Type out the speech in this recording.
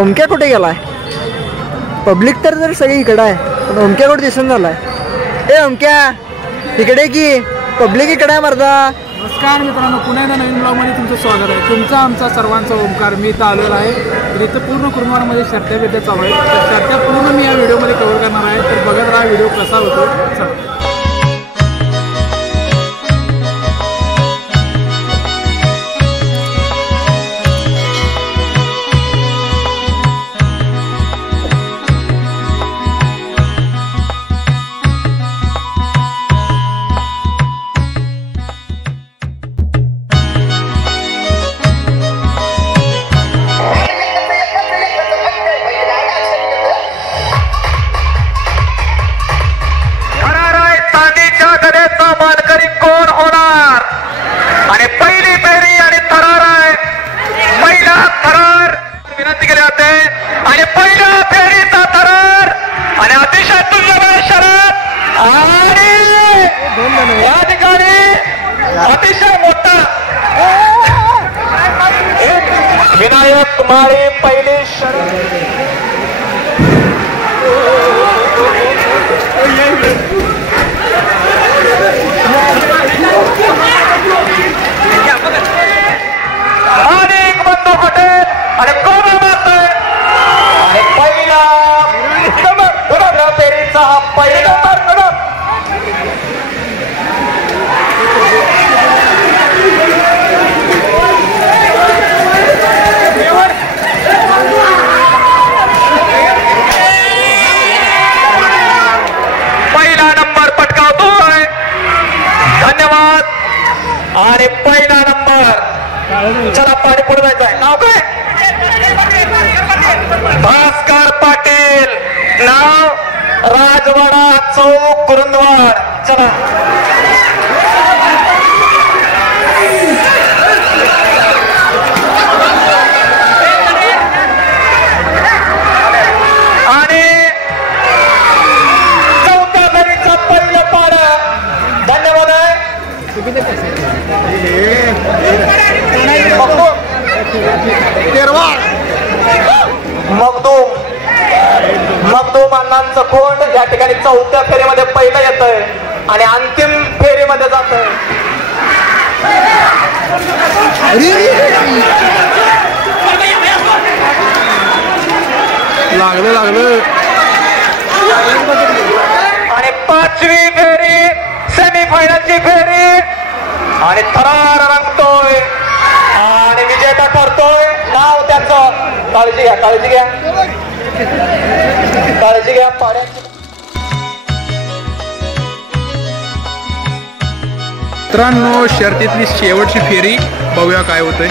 ओमक्या कुठे गेलाय? पब्लिक तर सगळी इकडं आहे, पण ओमक्या कुठे दिसून झालाय? ए ओमक्या इकडे की, पब्लिक इकडे आहे मर्दा. नमस्कार मित्रांनो, पुन्हा एकदा नवीन ब्लॉगमध्ये तुमचं स्वागत आहे. तुमचा आमचा सर्वांचा ओमकार. मी इथं आलेलो आहे, तर इथं पूर्ण कुटुंबामध्ये शर्त्या चालू आहे. तर शर्त्या पूर्ण मी या व्हिडिओमध्ये कव्हर करणार आहे, तर बघत राहा व्हिडिओ कसा होतो. चला. मानकरी कोण होणार? आणि पहिली फेरी आणि थरार आहे. पहिला थरार विनंती केली जाते आणि पहिल्या फेरीचा थरार आणि अतिशय तुल्यबळ शरद आणि या ठिकाणी अतिशय मोठा विनायक माळी पहिली अनेक बंधू हॉटेल आणि कोण मारतोय आणि पहिला फेरीचा हा पहिला नंबर पटकावतोय. धन्यवाद. आणि पहिला नंबर, चला पाणी पुढे जायचं आहे. नाव काय? भास्कर पाटील. नाव राजवाडा चौक कुरुंदवाड. चला. आणि चौथ्या फेरीचं पहिलं पाडं. धन्यवाद आहे. मगदूम अण्णांचं कोंड या ठिकाणी चौथ्या फेरीमध्ये पहिलं येतंय आणि अंतिम फेरीमध्ये जातंय. लागलं आणि पाचवी फेरी सेमीफायनलची फेरी आणि थरार रंगतोय आणि विजेता ठरतोय. नाव त्याचं काळजी घ्या पाड्याची. मित्रांनो, शर्तीतली शेवटची फेरी बघूया काय होतंय.